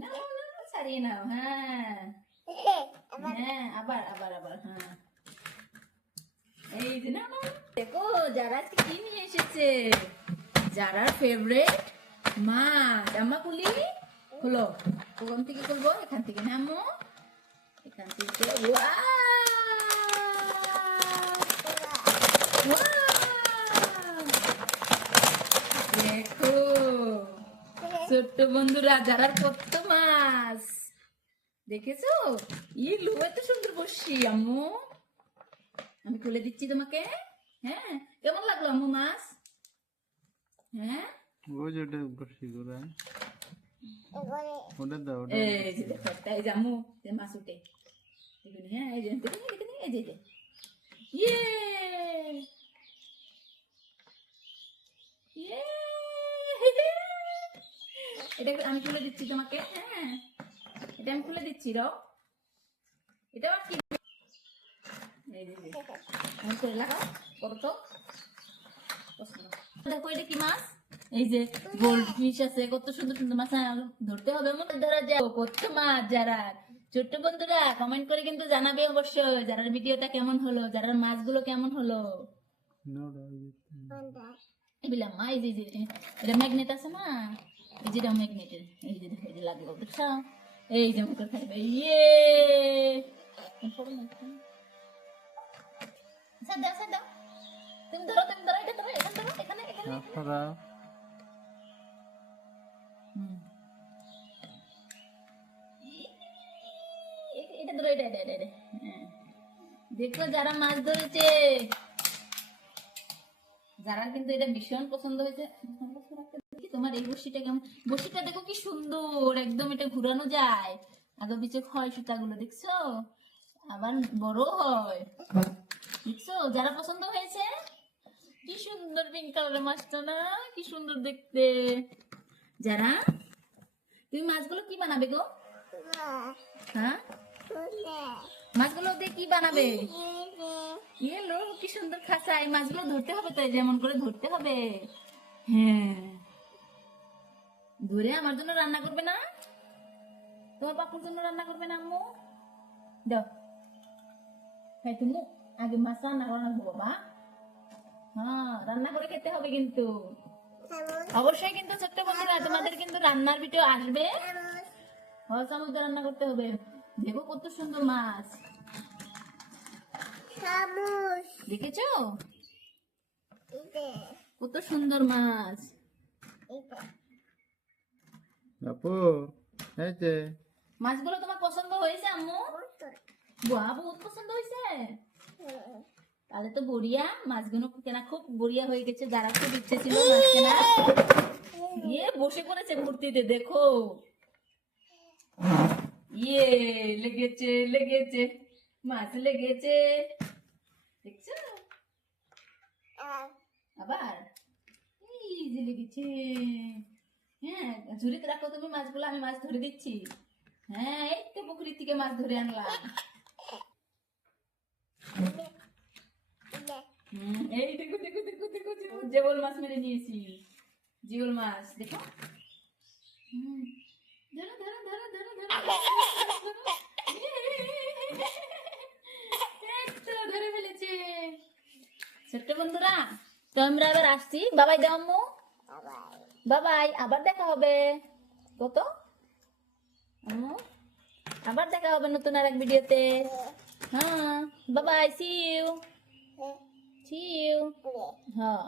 নাও নাও ছাড়িয়ে নাও। হ্যাঁ হ্যাঁ, আবার আবার আবার, হ্যাঁ এই যে নাও নাও। দেখো যারা আজকে কি নিয়ে এসেছে, যারার ফেভারিট মাছ। আম্মা খুলি, খুলো। কোন থেকে খুলবো? এখান থেকে নামো, এখান থেকে। দেখো ছোট্ট বন্ধুরা, যারার কত মাছ দেখেছো? লু এত সুন্দর বসছি আম্মু। আমি খুলে দিচ্ছি তোমাকে। হ্যাঁ, কেমন লাগলো আম্মু মাছ? হ্যাঁ ওই যেটা বসি করে ওটা দাও, ওটা এই যে দেখো একটা, এই যে আম্মু যে মাছ উঠে দেখুন। হ্যাঁ এই যে দেখুন, এই যে এই যে ইয়ে ইয়ে এটা আমি খুলে দিচ্ছি তোমাকে। হ্যাঁ এটা আমি খুলে দিচ্ছি, রাও। এটা আবার কি? এই যে আমি করে লাগাও, করো তো। দেখো এটা কি মাছ? এই যে গোল্ড ফিশ আছে, কত সুন্দর সুন্দর মাছ। ধরতে হবে, মনে ধরা যায় কত মাছ। যারা ছোট্ট বন্ধুরা কমেন্ট করে কিন্তু জানাবে অবশ্যই, যারা ভিডিওটা কেমন হলো, যারা মাছগুলো কেমন হলো। এগুলা মা, এই যে এটা ম্যাগনেট আছে না, এই যেটা ম্যাগনেটের। এই যে দেখো, এই যে লাগলো, দেখছো? এই যে মুখে খাইবে। ইয়ে সাদা সাদা, তুমি ধরো, তুমি ধরো, এটা ধরো, এখানে ধরো, এখানে এখানে। আপনারা এটা ধরো, এটা এটা এটা এটা। হ্যাঁ। দেখো যারা মাছ ধরেছে, যারা কিন্তু এটা ভীষণ পছন্দ হয়েছে। দেখি তোমার এই বড়শিটা কেমন। বড়শিটা দেখো কি সুন্দর, একদম এটা ঘুরানো যায়। আগে পিছে হয় সুতাগুলো, দেখছো? আবার বড় হয়, দেখছো? যারা পছন্দ হয়েছে, কি সুন্দর পিঙ্ক কালারের মাছটা না, কি সুন্দর দেখতে। যারা, তুমি মাছগুলো কি বানাবে গো? হ্যাঁ, মাছগুলো দিয়ে কি বানাবে? লো কি সুন্দর খাঁচা। এই মাছগুলো ধরতে হবে, তাই যেমন করে ধরতে হবে। হ্যাঁ, ধরে আমার জন্য রান্না করবে না? তোমার পাপুর জন্য রান্না করবে না আম্মু? দাও খাই। তুমি আগে মাছ রান্না করে রাখবো বাবা। হ্যাঁ, রান্না করে খেতে হবে কিন্তু অবশ্যই। কিন্তু ছোট্ট বন্ধুরা, তোমাদের কিন্তু রান্নার ভিডিও আসবে। হ্যাঁ, চামচ রান্না করতে হবে। দেখো কত সুন্দর মাছ, দেখেছো? কত সুন্দর মাছ। আপু, এই যে মাছগুলো তোমার পছন্দ হয়েছে আম্মু? বাহ, বহুত পছন্দ হয়েছে। তাহলে তো বড়িয়া, মাছগুলো কেনা খুব বড়িয়া হয়ে গেছে। যারা খুব ইচ্ছে ছিল মাছ কেনা, বসে পড়েছে মূর্তিতে। দেখো লেগেছে লেগেছে, মাছ লেগেছে, দেখছো? আবার এই যে লেগেছে। হ্যাঁ, ঝুড়িতে রাখো তুমি মাছগুলো, আমি মাছ ধরে দিচ্ছি। হ্যাঁ, এই তো পুকুরি থেকে মাছ ধরে আনলাম। এই দেখো দেখো দেখো দেখো, জিওল মাছ মেরে নিয়েছি। জিওল মাছ দেখো। ধরো ধরো ধরো ধরো ধরো, ধরে ফেলেছে। ছোট্ট বন্ধুরা, তো আমরা আবার আসছি। বাবাই দাও আম্মু, বাবাই। আবার দেখা হবে কত আম্মু, আবার দেখা হবে নতুন আর এক ভিডিওতে। হ্যাঁ, বাবাই, সি ইউ, সি ইউ। হ্যাঁ।